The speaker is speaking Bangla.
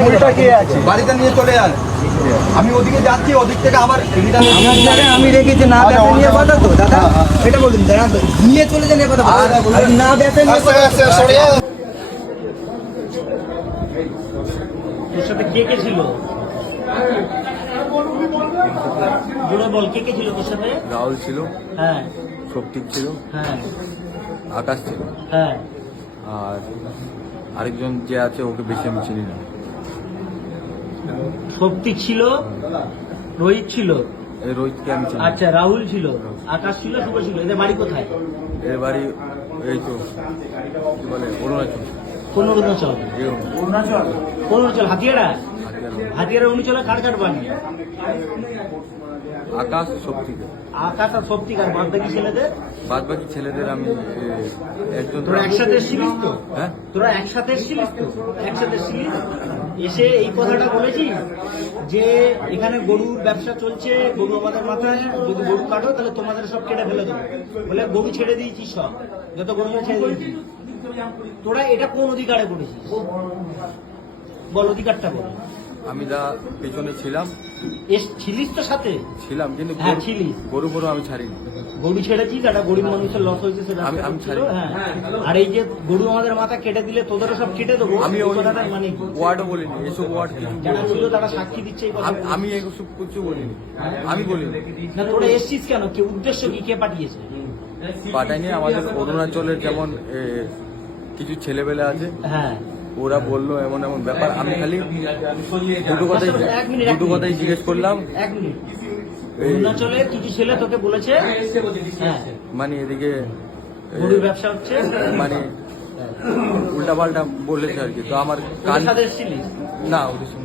ভুলটা কে আছে? বাড়িতে নিয়ে চলে যান। আমি ওদিকে যাচ্ছি, ওদিক থেকে আবার আমার জায়গায় আমি রেখেছি না বেচা নিয়ে কথা তো দাদা, এটা বলুন দাদা, নিয়ে চলে যান এ কথা বলুন। আর না বেচা নিয়ে কথা তোর সাথে কে কে ছিল? জোরে বল, কে কে ছিল তোর সাথে? রাহুল ছিল, হ্যাঁ শক্তিক ছিল, হ্যাঁ আকাশ ছিল, হ্যাঁ। আর আরেকজন যে আছে ওকে বেশি আমি চিনি না। শক্তি ছিল, রোহিত ছিল, এই রোহিতকে আমি চিনি। আচ্ছা রাহুল ছিল, আকাশ ছিল, শুভ ছিল। এদের বাড়ি কোথায়? এর বাড়ি এই তো কি বলে অরুণাচল। কোন অরুণাচল? এই কোন অরুণাচল? হাতিয়াড়া? হাতিয়ার। হাতিয়াড়া অরুণাচলে কার কার বাড়ি? আকাশ, শক্তি। আকাশ আর শক্তি কার? বাদ বাকি ছেলেদের? বাদ বাকি ছেলেদের আমি একজন। তোরা একসাথে এসেছিলিস তো? হ্যাঁ, তোরা একসাথে এসেছিলিস তো? একসাথে এসেছিলিস, এসে এই কথাটা বলেছিস যে এখানে গরুর ব্যবসা চলছে, গরু আমাদের মাথায়, যদি গরু কাটো তাহলে তোমাদের সব কেটে ফেলে দেবো বলে গরু ছেড়ে দিয়েছিস, সব যত গরু ছেড়ে দিয়েছিস। তোরা এটা কোন অধিকারে করেছিস বল, অধিকারটা বল। আমি যা পেছনে ছিলাম, ছিলিস তো সাথে? ছিলাম কিন্তু হ্যাঁ ছিলিস। গরু গরু আমি ছাড়িনি। গরু ছেড়েছিস, একটা গরিব মানুষের লস হয়েছে সেটা আমি ছিল। ছাড়ি। হ্যাঁ, আর এই যে গরু আমাদের মাথা কেটে দিলে তোদেরও সব কেটে দেবো, আমি এই ওই কথাটা মানে কি? ওয়ার্ডও বলিনি, এসব ওয়ার্ড কিছু যারা ছিল তারা সাক্ষী দিচ্ছে এই কথা। আমি এসব কিছু বলিনি, আমি বলিনি। না তোরা এসছিস কেন? কে উদ্দেশ্য কি? কে পাঠিয়েছে? পাঠায়নি। আমাদের অরুণাচলের যেমন কিছু ছেলেবেলা আছে, হ্যাঁ ওরা বললো এমন এমন ব্যাপার। আমি খালি এক মিনিট, দুটো কথাই জিজ্ঞেস করলাম। এক মিনিট। অরুণাচলে কিছু ছেলে তোকে বলেছে হ্যাঁ মানে এদিকে গরুর ব্যবসা হচ্ছে, মানে উল্টা পাল্টা বলেছে আর কি। তো আমার ওদের কান সাথে এসেছিলিস? না, ওদের সঙ্গে